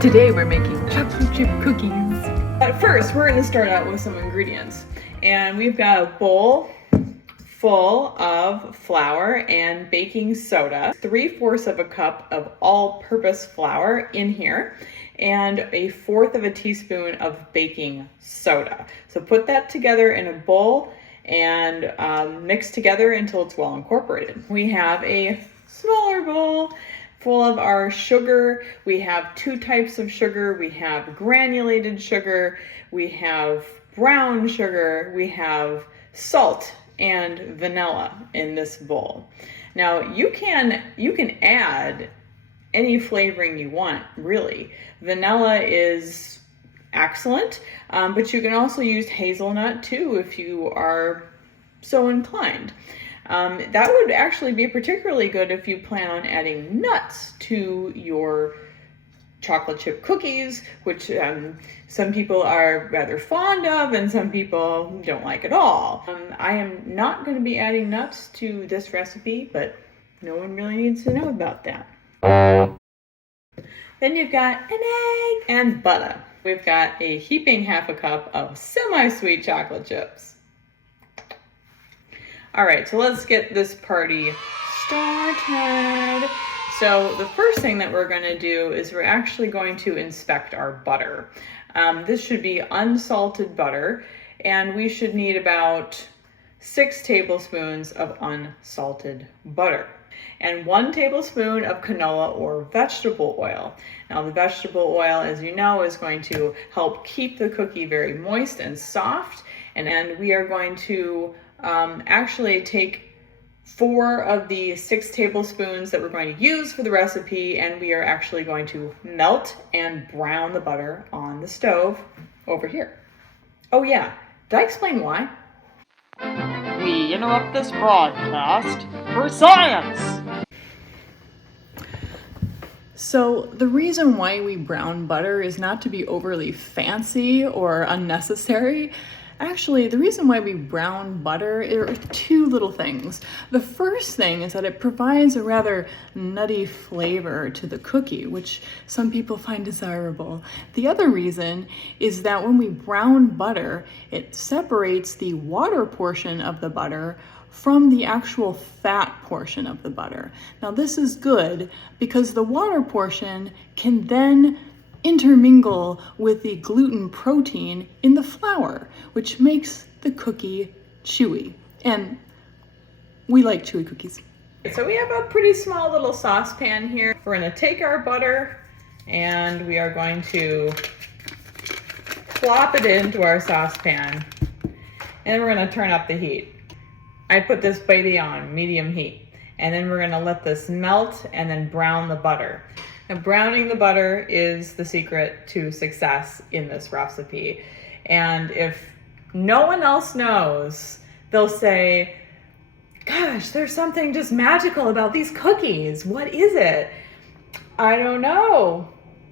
Today we're making chocolate chip cookies. But first, we're going to start out with some ingredients. And we've got a bowl full of flour and baking soda, 3/4 of a cup of all-purpose flour in here, and 1/4 of a teaspoon of baking soda. So put that together in a bowl and mix together until it's well incorporated. We have a smaller bowl full of our sugar. We have 2 types of sugar. We have granulated sugar, we have brown sugar, we have salt and vanilla in this bowl. Now you can add any flavoring you want, really. Vanilla is excellent, but you can also use hazelnut too if you are so inclined. That would actually be particularly good if you plan on adding nuts to your chocolate chip cookies, which some people are rather fond of and some people don't like at all. I am not going to be adding nuts to this recipe, but no one really needs to know about that. Then you've got an egg and butter. We've got a heaping 1/2 cup of semi-sweet chocolate chips. All right, so let's get this party started. So the first thing that we're going to do is we're actually going to inspect our butter. This should be unsalted butter, and we should need about 6 tablespoons of unsalted butter and 1 tablespoon of canola or vegetable oil. Now the vegetable oil, as you know, is going to help keep the cookie very moist and soft, and we are going to actually take 4 of the 6 tablespoons that we're going to use for the recipe, and we are actually going to melt and brown the butter on the stove over here. Oh yeah, did I explain why? We interrupt this broadcast for science! So the reason why we brown butter is not to be overly fancy or unnecessary. Actually, the reason why we brown butter are 2 little things. The first thing is that it provides a rather nutty flavor to the cookie, which some people find desirable. The other reason is that when we brown butter, it separates the water portion of the butter from the actual fat portion of the butter. Now this is good because the water portion can then intermingle with the gluten protein in the flour, which makes the cookie chewy. And we like chewy cookies. So we have a pretty small little saucepan here. We're going to take our butter and we are going to plop it into our saucepan, and we're going to turn up the heat. I put this baby on medium heat, and then we're going to let this melt and then brown the butter. And browning the butter is the secret to success in this recipe. And if no one else knows, they'll say, gosh, there's something just magical about these cookies. What is it? I don't know.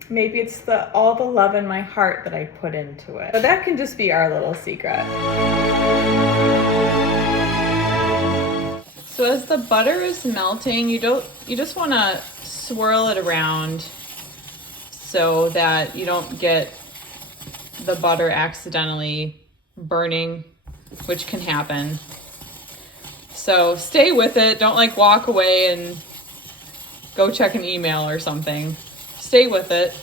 Maybe it's all the love in my heart that I put into it. But that can just be our little secret. So as the butter is melting, you just want to swirl it around so that you don't get the butter accidentally burning, which can happen. So stay with it. Don't like walk away and go check an email or something. Stay with it.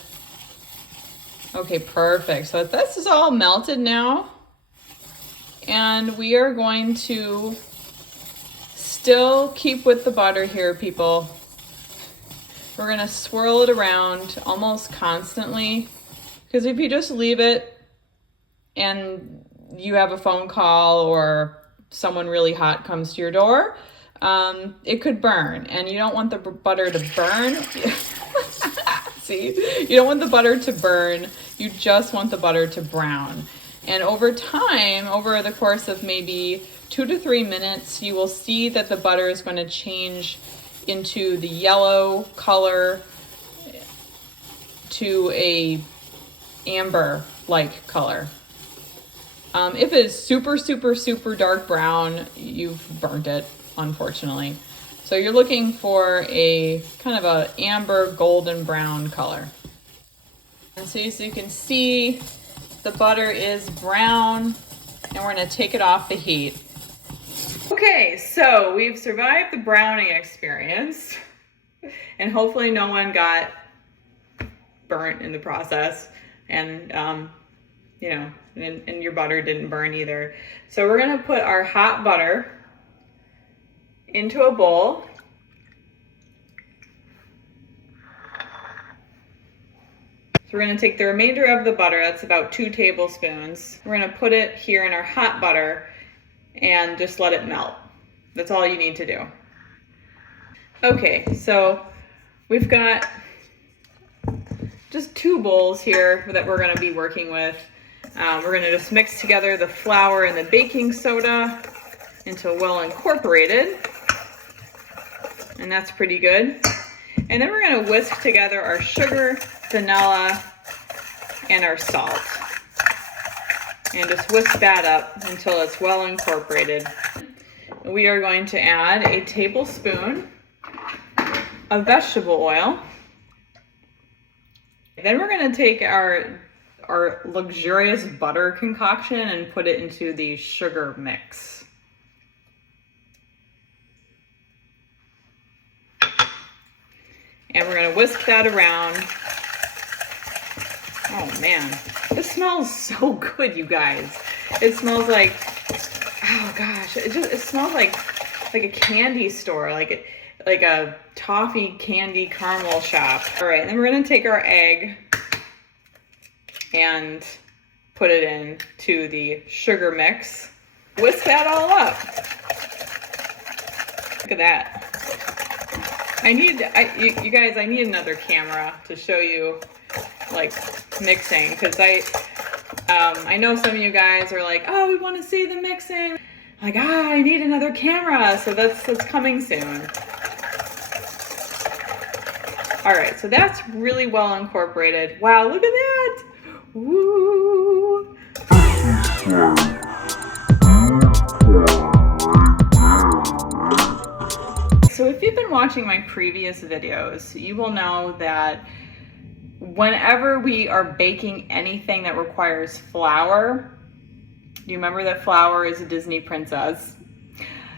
Okay, perfect. So this is all melted now, and we are going to still keep with the butter here, people. We're gonna swirl it around almost constantly, because if you just leave it and you have a phone call or someone really hot comes to your door, it could burn, and you don't want the butter to burn. See, you don't want the butter to burn, you just want the butter to brown. And over time, over the course of maybe 2 to 3 minutes, you will see that the butter is going to change into the yellow color to a amber-like color. If it is super, super, super dark brown, you've burnt it, unfortunately. So you're looking for a kind of a amber golden brown color. And so as you can see, the butter is brown, and we're gonna take it off the heat. Okay, so we've survived the browning experience, and hopefully no one got burnt in the process, and you know, and your butter didn't burn either. So we're gonna put our hot butter into a bowl. So we're gonna take the remainder of the butter, that's about 2 tablespoons. We're gonna put it here in our hot butter and just let it melt. That's all you need to do. Okay, so we've got just 2 bowls here that we're gonna be working with. We're gonna just mix together the flour and the baking soda until well incorporated. And that's pretty good. And then we're gonna whisk together our sugar, vanilla, and our salt. And just whisk that up until it's well incorporated. We are going to add a tablespoon of vegetable oil. Then we're gonna take our luxurious butter concoction and put it into the sugar mix. And we're gonna whisk that around. Oh man, this smells so good, you guys. It smells like, oh gosh, it smells like a candy store, like a toffee candy caramel shop. All right, and then we're gonna take our egg and put it into the sugar mix. Whisk that all up. Look at that. You guys, I need another camera to show you like mixing, because I know some of you guys are like, oh, we want to see the mixing. Like, I need another camera, so that's coming soon. All right, so that's really well incorporated. Wow, look at that. Woo. So if you've been watching my previous videos, you will know that whenever we are baking anything that requires flour, do you remember that flour is a Disney princess?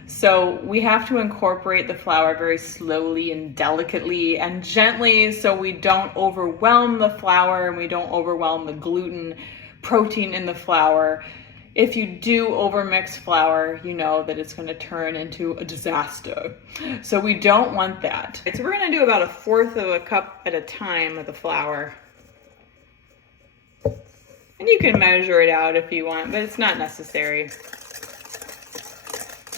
So we have to incorporate the flour very slowly and delicately and gently so we don't overwhelm the flour and we don't overwhelm the gluten protein in the flour. If you do overmix flour, you know that it's going to turn into a disaster. So we don't want that. So we're going to do about 1/4 of a cup at a time of the flour. And you can measure it out if you want, but it's not necessary.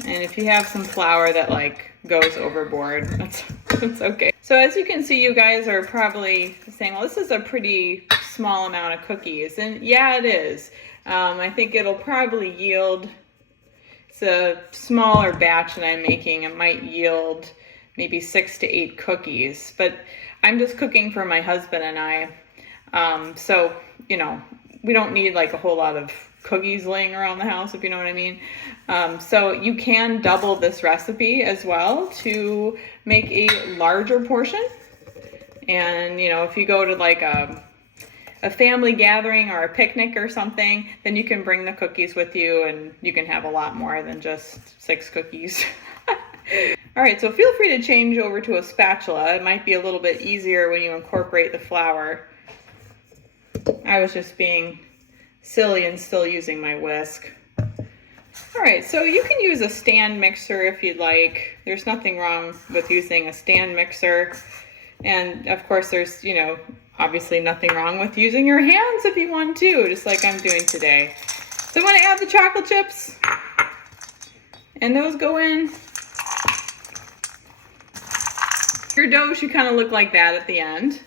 And if you have some flour that like goes overboard, that's okay. So as you can see, you guys are probably saying, well, this is a pretty small amount of cookies. And yeah, it is. I think it'll probably yield, it's a smaller batch that I'm making. It might yield maybe 6 to 8 cookies, but I'm just cooking for my husband and I. So, you know, we don't need like a whole lot of cookies laying around the house, if you know what I mean. So you can double this recipe as well to make a larger portion. And, you know, if you go to like a family gathering or a picnic or something, then you can bring the cookies with you and you can have a lot more than just 6 cookies. All right, so feel free to change over to a spatula. It might be a little bit easier when you incorporate the flour. I was just being silly and still using my whisk. All right, so you can use a stand mixer if you'd like. There's nothing wrong with using a stand mixer. And of course there's, you know, obviously nothing wrong with using your hands if you want to, just like I'm doing today. So I'm gonna add the chocolate chips. And those go in. Your dough should kind of look like that at the end.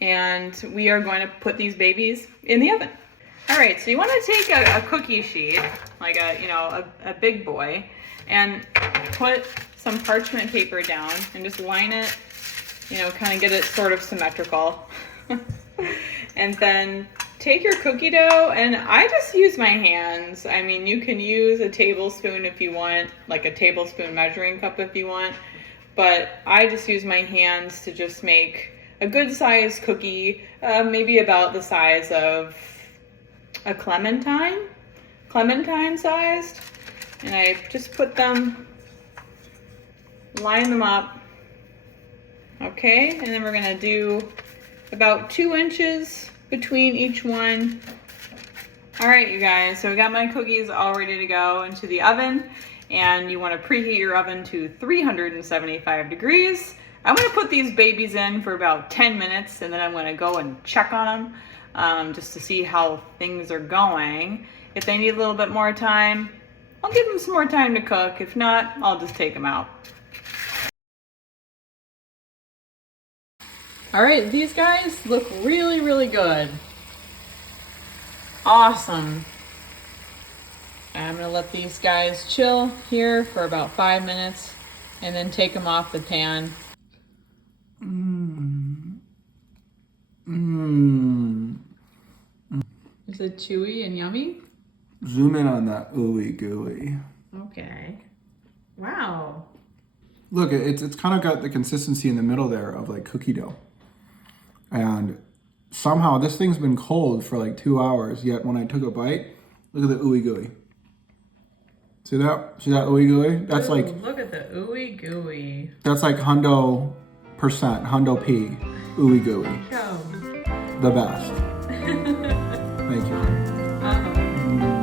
And we are going to put these babies in the oven. All right, so you want to take a cookie sheet, like a big boy, and put some parchment paper down and just line it, you know, kind of get it sort of symmetrical. And then take your cookie dough, and I just use my hands. I mean, you can use a tablespoon if you want, like a tablespoon measuring cup if you want, but I just use my hands to just make a good sized cookie, maybe about the size of a clementine sized. And I just put them, line them up. Okay, and then we're gonna do about 2 inches between each one. All right, you guys, so I got my cookies all ready to go into the oven, and you wanna preheat your oven to 375 degrees. I'm gonna put these babies in for about 10 minutes, and then I'm gonna go and check on them just to see how things are going. If they need a little bit more time, I'll give them some more time to cook. If not, I'll just take them out. All right, these guys look really, really good. Awesome. I'm gonna let these guys chill here for about 5 minutes and then take them off the pan. Is it chewy and yummy? Zoom in on that ooey gooey. Okay. Wow. Look, it's kind of got the consistency in the middle there of like cookie dough. And somehow this thing's been cold for like 2 hours, yet when I took a bite, look at the ooey gooey. See that? See that ooey gooey? That's Ooh, like, look at the ooey gooey. that's like hundo percent, hundo P, ooey gooey. Go. The best. Thank you. Uh-oh.